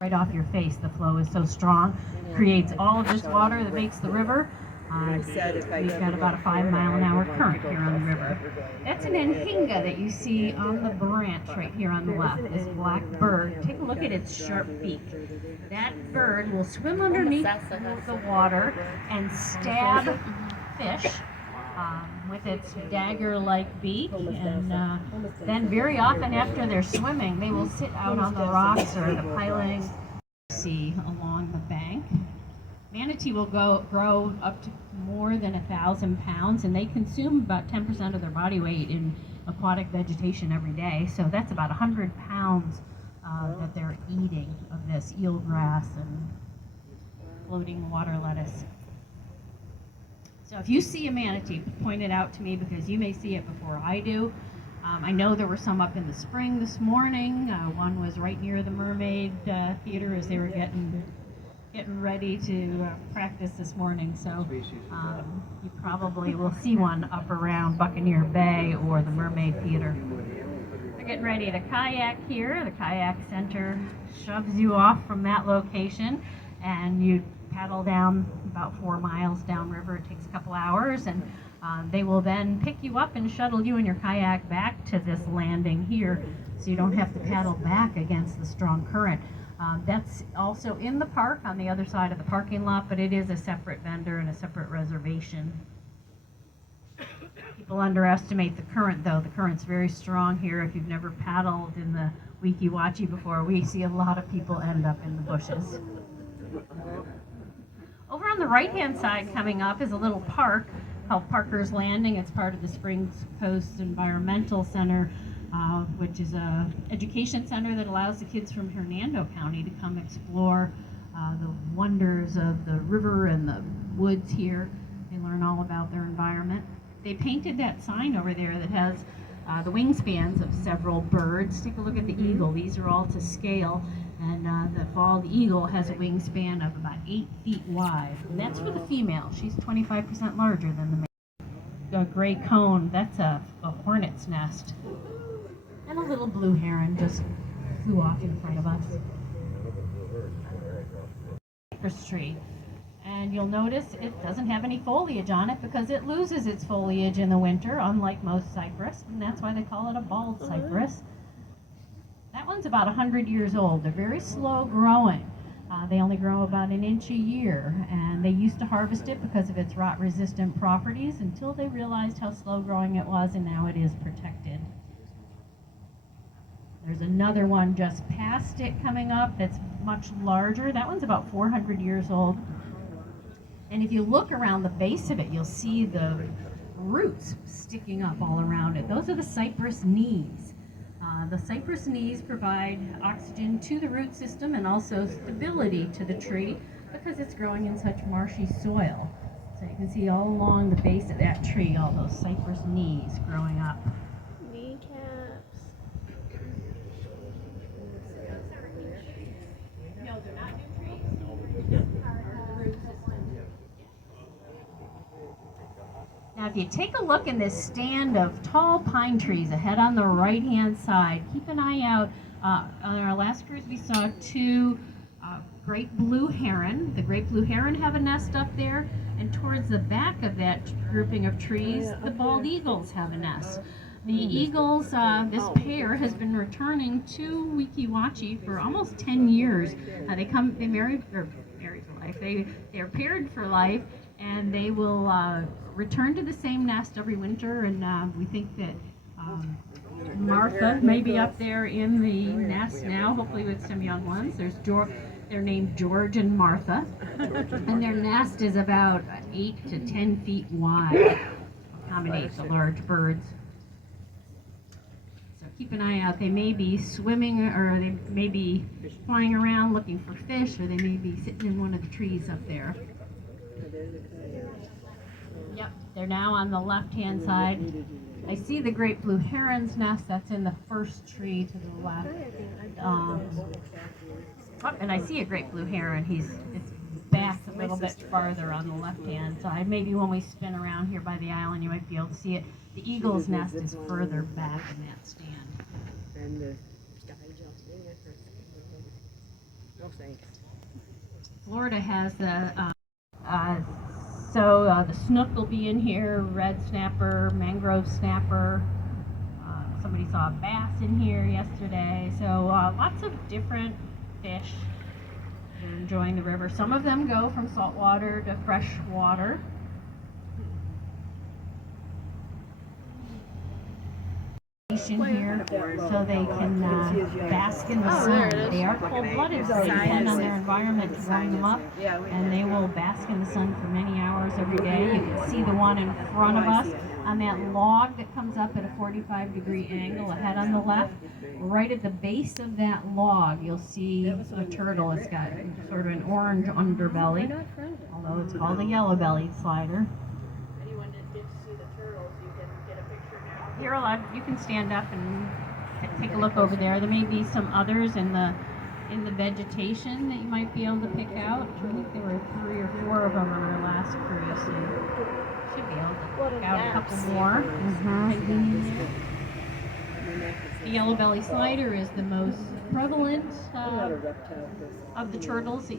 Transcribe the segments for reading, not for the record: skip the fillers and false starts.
right off your face. The flow is so strong, creates all of this water that makes the river. We've got about a 5-mile-an-hour current here on the river. That's an anhinga that you see on the branch right here on the left, this black bird. Take a look at its sharp beak. That bird will swim underneath the water and stab fish with its dagger-like beak, and then very often after they're swimming, they will sit out on the rocks or the piling sea along the bank. Manatee will grow up to more than 1,000 pounds, and they consume about 10% of their body weight in aquatic vegetation every day. So that's about 100 pounds that they're eating of this eelgrass and floating water lettuce. So if you see a manatee, point it out to me because you may see it before I do. I know there were some up in the spring this morning. One was right near the Mermaid Theater as they were getting ready to practice this morning. So you probably will see one up around Buccaneer Bay or the Mermaid Theater. We're getting ready to kayak here. The kayak center shoves you off from that location, and you paddle down about 4 miles downriver. It takes a couple hours, and they will then pick you up and shuttle you in your kayak back to this landing here, so you don't have to paddle back against the strong current. That's also in the park on the other side of the parking lot, but it is a separate vendor and a separate reservation. People underestimate the current, though. The current's very strong here. If you've never paddled in the Weeki Wachee before, we see a lot of people end up in the bushes. Over on the right-hand side coming up is a little park called Parker's Landing. It's part of the Springs Coast Environmental Center, which is an education center that allows the kids from Hernando County to come explore the wonders of the river and the woods here. They learn all about their environment. They painted that sign over there that has the wingspans of several birds. Take a look at the eagle. These are all to scale. And the bald eagle has a wingspan of about 8 feet wide. And that's for the female. She's 25% larger than the male. A gray cone, that's a hornet's nest. And a little blue heron just flew off in front of us. Cypress tree. And you'll notice it doesn't have any foliage on it because it loses its foliage in the winter, unlike most cypress. And that's why they call it a bald cypress. That one's about 100 years old. They're very slow growing. They only grow about 1 inch a year, and they used to harvest it because of its rot-resistant properties until they realized how slow growing it was, and now it is protected. There's another one just past it coming up that's much larger. That one's about 400 years old. And if you look around the base of it, you'll see the roots sticking up all around it. Those are the Cypress Knees. The Cypress Knees provide oxygen to the root system and also stability to the tree because it's growing in such marshy soil. So you can see all along the base of that tree, all those Cypress Knees growing up. Kneecaps. No, they're not new trees. They're just part of the root system. Now, if you take a look in this stand of tall pine trees ahead on the right-hand side, keep an eye out. On our last cruise, we saw 2 great blue heron. The great blue heron have a nest up there, and towards the back of that grouping of trees, the bald eagles have a nest. The eagles, this pair has been returning to Weeki Wachee for almost 10 years. They married for life. They're paired for life, and they will return to the same nest every winter, and we think that Martha may be up there in the nest now, hopefully with some young ones. They're named George and Martha, and their nest is about 8 to 10 feet wide to accommodate the large birds. So keep an eye out. They may be swimming, or they may be flying around looking for fish, or they may be sitting in one of the trees up there. Yep, they're now on the left-hand side. I see the great blue heron's nest. That's in the first tree to the left. And I see a great blue heron. It's back a little bit farther on the left-hand side. Maybe when we spin around here by the island, you might be able to see it. The eagle's nest is further back in that stand. Florida has the snook will be in here, red snapper, mangrove snapper. Somebody saw a bass in here yesterday. So lots of different fish. They're enjoying the river. Some of them go from saltwater to fresh water. Here so they can bask in the sun. They are cold-blooded, so they depend on their environment to warm them up, and they will bask in the sun for many hours every day. You can see the one in front of us on that log that comes up at a 45-degree angle ahead on the left. Right at the base of that log, you'll see a turtle. It's got sort of an orange underbelly, although it's called a yellow-bellied slider. You're allowed. You can stand up and take a look over there. There may be some others in the vegetation that you might be able to pick out. I think there were 3 or 4 of them on our last cruise. So should be able to pick out a couple more. The yellow belly slider is the most prevalent of the turtles.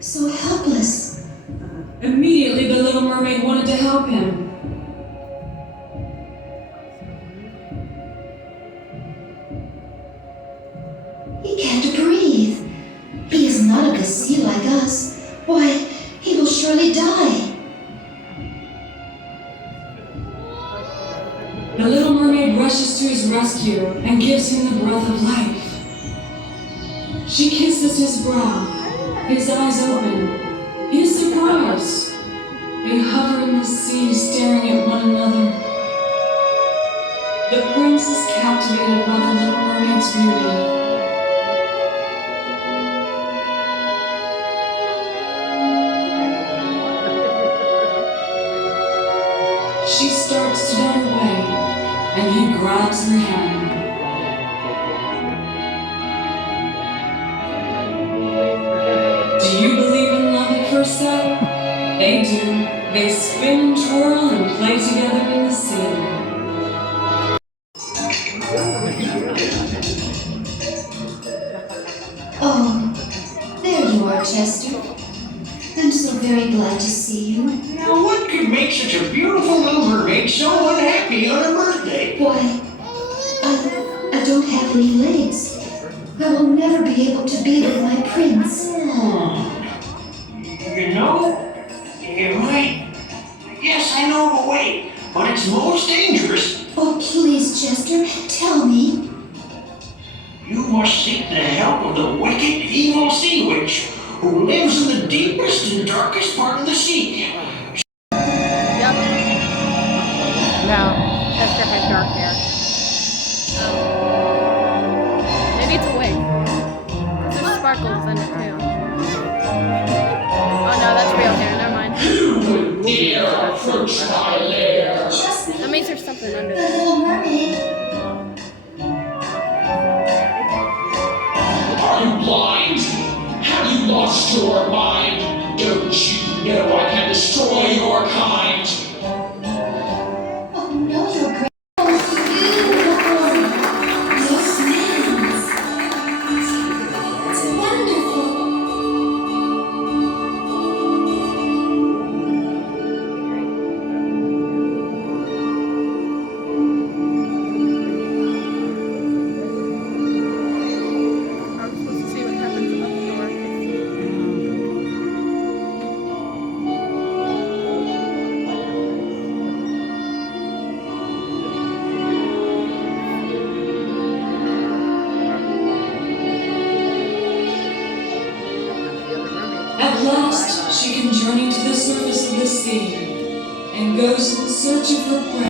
so helpless. Immediately, the Little Mermaid wanted to help him. He can't breathe. He is not of the sea like us. Why, he will surely die. little mermaid rushes to his rescue and gives him the breath of life. She kisses his brow, his eyes open. He is surprised. They hover in the sea, staring at one another. The prince is captivated by the little mermaid's beauty. She starts to dart away, and he grabs her hand. Do you believe in love at first sight? They do. They spin, twirl, and play together in the sea. Oh, there you are, Chester. I'm so very glad to see you. Now, what could make such a beautiful little mermaid so unhappy on her birthday? Why, I don't have any legs. I will never be able to be with my prince. You know, it might... Yes, I know the way, but it's most dangerous. Oh, please, Chester, tell me. You must seek the help of the wicked, evil sea witch, who lives in the deepest and darkest part of the sea. Yep. No, Chester has dark hair. Maybe it's a wig. There's sparkles in it too. Oh no, that's real hair. Never mind. Who would dare approach my lair? That means there's something under The there. Little Mermaid. Are you blind? Have you lost your mind? Don't you know I can destroy your kind? Oh no, you're great. Oh, beautiful. Your smiles. It's wonderful. I'm supposed to see what happens offshore. At last, she can journey to the surface of the sea and goes in search of her prey.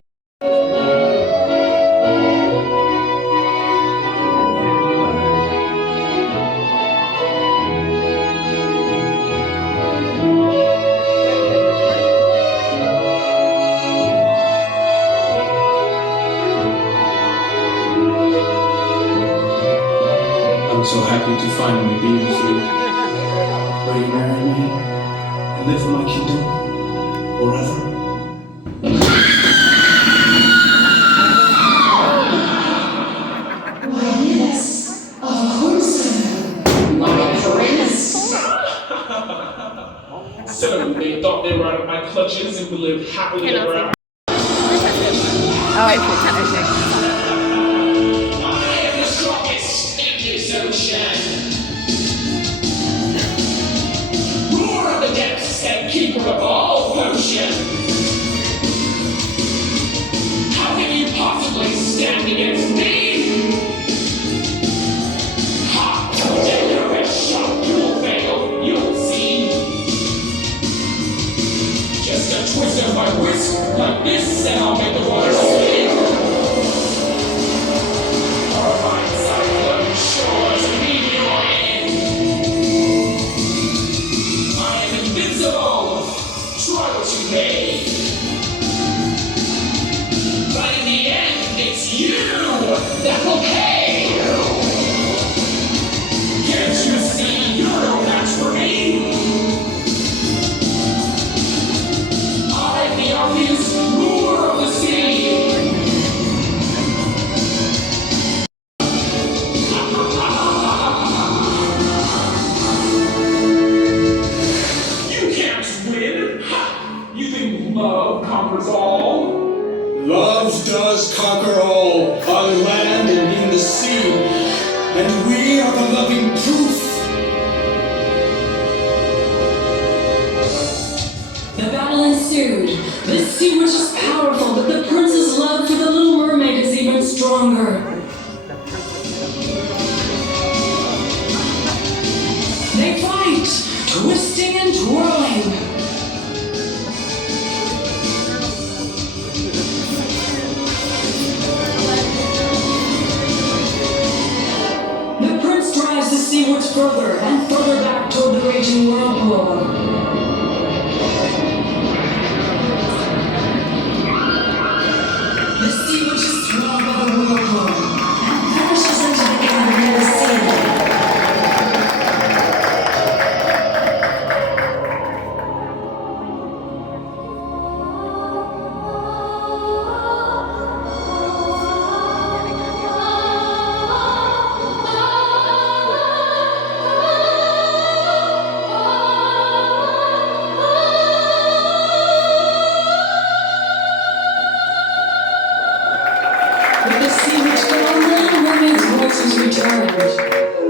I'm so happy to finally be with you. Will you marry me and live in my kingdom forever? Why, yes, of course. My prince! So they thought they were out of my clutches and would live happily Cannot ever after. Oh, I see. I am the strongest in this ocean. Roar of the depths and keeper of all potion. How can you possibly stand against me? Ha! Take your best shot, you'll fail, you'll see. Just a twist of my whisk like this, and I'll make the water speak. Horrifying cyclone shores meet your end. I am invincible. Try what you may. But in the end, it's you that will pay. Can't you see you're no match for me? I'm the obvious ruler of the sea. You can't win. Ha! You think love conquers all? Love does conquer all, on land and in the sea, and we are the loving proof. The battle ensued. The sea witch is powerful, but the prince's love for the little mermaid stronger. They fight, twisting and twirling. The prince tries to see what's further and further back toward the raging whirlpool. The sea witch is swallowed by the whirlpool and perishes into the cavern of the sea. With the sea witch gone, Little Mermaid's voice was returned.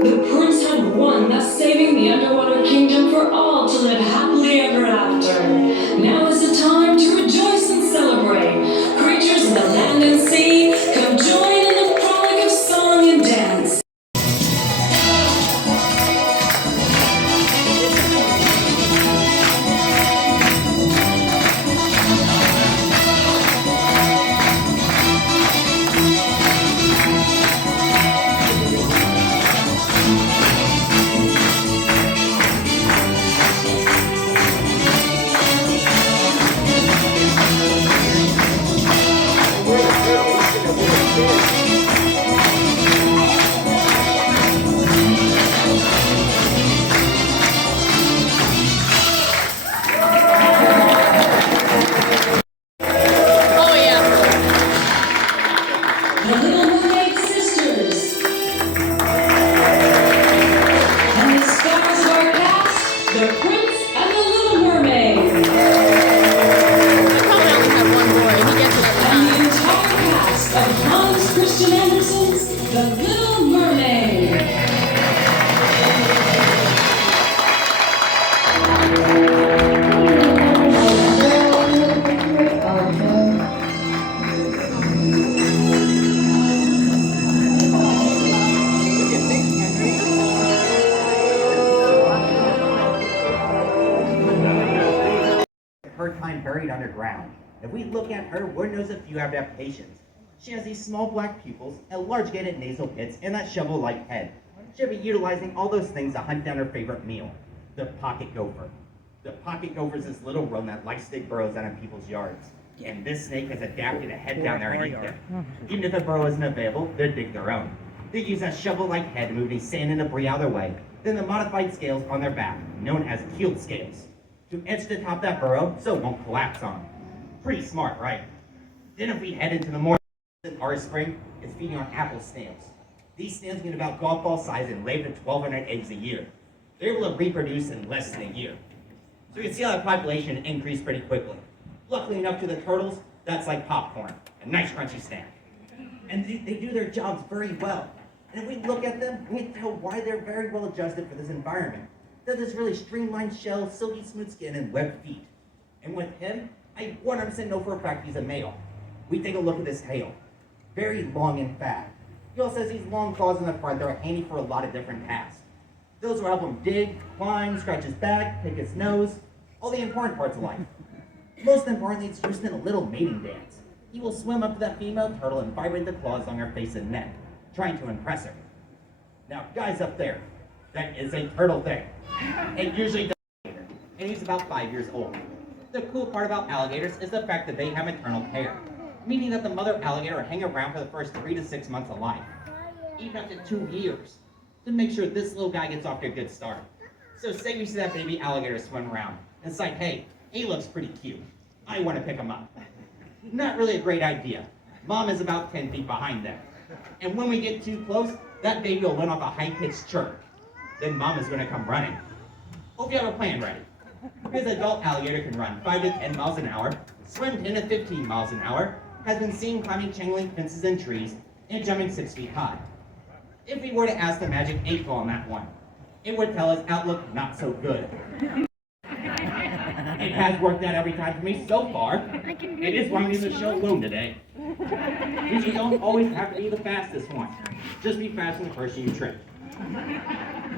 The prince had won, thus saving the underwater kingdom for all to live happily ever after. Now is the time to rejoice and celebrate. Creatures in the land and sea, come join in the frolic of song and dance. Oh yeah. The Little Mermaid sisters. And the stars of our cast, the prince and the Little Mermaid. I probably only have one boy. He gets it every And time. the entire cast of Hans Christian Andersen's The Little Mermaid. Her time buried underground. If we look at her, word knows a few adaptations. She has these small black pupils, elongated nasal pits, and that shovel-like head. She'll be utilizing all those things to hunt down her favorite meal, the pocket gopher. The pocket gopher is this little rodent that likes to dig burrows out in people's yards. And this snake has adapted to head down there and eat them. Even if a burrow isn't available, they'll dig their own. They use that shovel-like head to move any sand and debris out of their way, then the modified scales on their back, known as keeled scales, to edge the top of that burrow so it won't collapse on them. Pretty smart, right? Then if we head into the more our spring is feeding on apple snails. These snails get about golf ball size and lay up to 1,200 eggs a year. They're able to reproduce in less than a year. So you can see how the population increased pretty quickly. Luckily enough to the turtles, that's like popcorn, a nice crunchy snack. And they do their jobs very well. And if we look at them, we can tell why they're very well adjusted for this environment. They're this really streamlined shell, silky smooth skin, and webbed feet. And with him, I 100% know for a fact he's a male. We take a look at this tail. Very long and fat. He also has these long claws in the front that are handy for a lot of different tasks. Those will help him dig, climb, scratch his back, pick his nose, all the important parts of life. Most importantly, it's used in a little mating dance. He will swim up to that female turtle and vibrate the claws on her face and neck, trying to impress her. Now, guys up there, that is a turtle thing. It usually does, and he's about 5 years old. The cool part about alligators is the fact that they have maternal care, meaning that the mother alligator will hang around for the first 3 to 6 months of life, even up to 2 years, to make sure this little guy gets off to a good start. So say you see that baby alligator swim around, and it's like, hey, he looks pretty cute. I want to pick him up. Not really a great idea. Mom is about 10 feet behind them. And when we get too close, that baby will let off a high-pitched chirp. Then Mom is going to come running. Hope you have a plan ready. This adult alligator can run 5 to 10 miles an hour, swim 10 to 15 miles an hour, has been seen climbing chain link fences and trees, and jumping 6 feet high. If we were to ask the magic 8 ball on that one, it would tell us outlook not so good. And It has worked out every time for me so far. It is why I'm doing the show alone today. Because you don't always have to be the fastest one. Just be faster than the person you trip.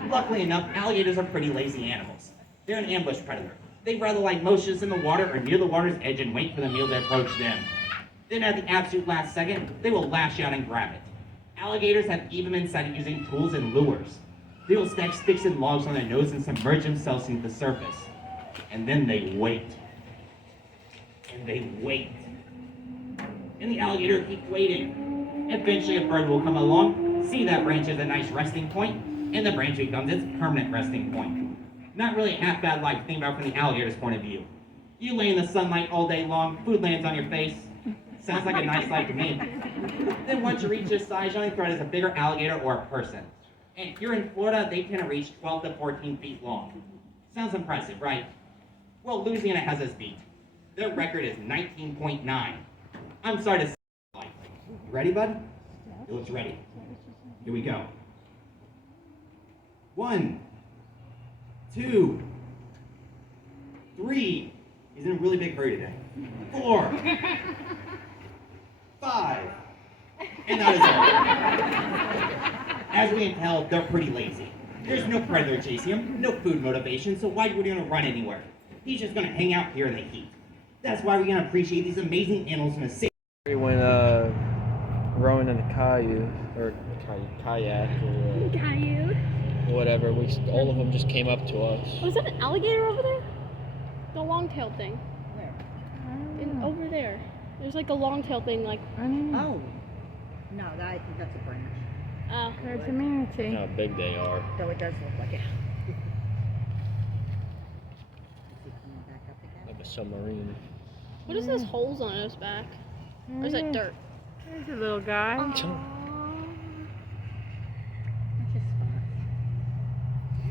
Luckily enough, alligators are pretty lazy animals. They're an ambush predator. They rather lie motionless in the water or near the water's edge and wait for the meal to approach them. Then at the absolute last second, they will lash out and grab it. Alligators have even been sighted using tools and lures. They will stack sticks and logs on their nose and submerge themselves into the surface. And then they wait. And they wait. And the alligator keeps waiting. Eventually a bird will come along, see that branch as a nice resting point, and the branch becomes its permanent resting point. Not really a half bad life to think about from the alligator's point of view. You lay in the sunlight all day long, food lands on your face. Sounds like a nice life to me. Then once you reach this size, your only threat is a bigger alligator or a person. And here in Florida, they tend to reach 12 to 14 feet long. Sounds impressive, right? Well, Louisiana has us beat. Their record is 19.9. I'm sorry to say it. You ready, bud? It looks ready. Here we go. 1, 2, 3. He's in a really big hurry today. 4, 5. And that is all. As we can tell, they're pretty lazy. There's no predator chasing him, no food motivation, so why would he want to run anywhere? He's just going to hang out here in the heat. That's why we're going to appreciate these amazing animals from a safe. When rowing in a kayak or whatever, all of them just came up to us. Was that an alligator over there? The long-tailed thing. Where? Over there. There's like a long-tailed thing, like. Oh. No, I think that's a branch. Oh. There's a manatee. How big they are. Though it does look like it. Like a submarine. What is those holes on his back? Or is that dirt? There's a little guy.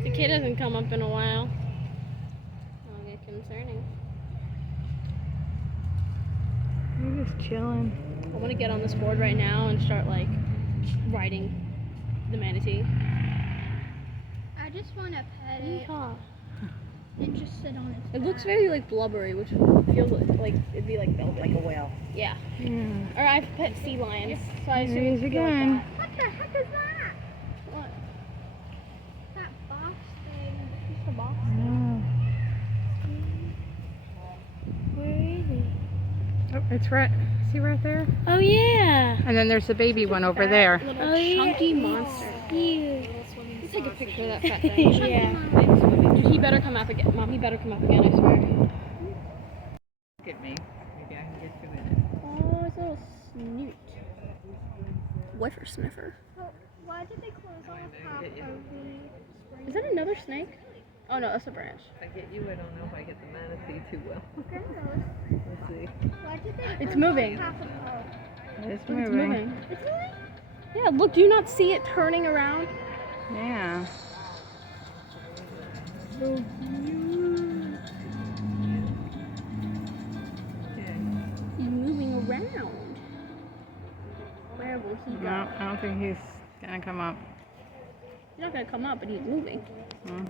The kid hasn't come up in a while. That'll get concerning. He's just chilling. I want to get on this board right now and start like riding the manatee. I just want to pet it and just sit on its It looks very like blubbery, which feels like it'd be like velvet. Like a whale. Yeah. Yeah. Or I've pet sea lions, so I assume There he is it's feel again. like that. What the heck is that? What? That box thing. What's the box? Where is it? Oh, it's right. See right there? Oh yeah. And then there's the baby one over there. Little chunky monster. Cute. Let's take a picture of that fat thing. Yeah. He better come up again. Mom, he better come up again, I swear. Look at me. Maybe I can get you in it. Oh, it's a little snoot. Whiffer sniffer. Why did they close off half of the spring? Is that another snake? Oh no, that's a branch. If I get you, I don't know if I get the manatee too well. Girls. Let's see. Why did they It's close moving. off half of the It's It's moving. moving. It's moving? Yeah, look, do you not see it turning around? Yeah. He's moving around. Where will he go? No, I don't think he's gonna come up. He's not gonna come up, but he's moving. Hmm.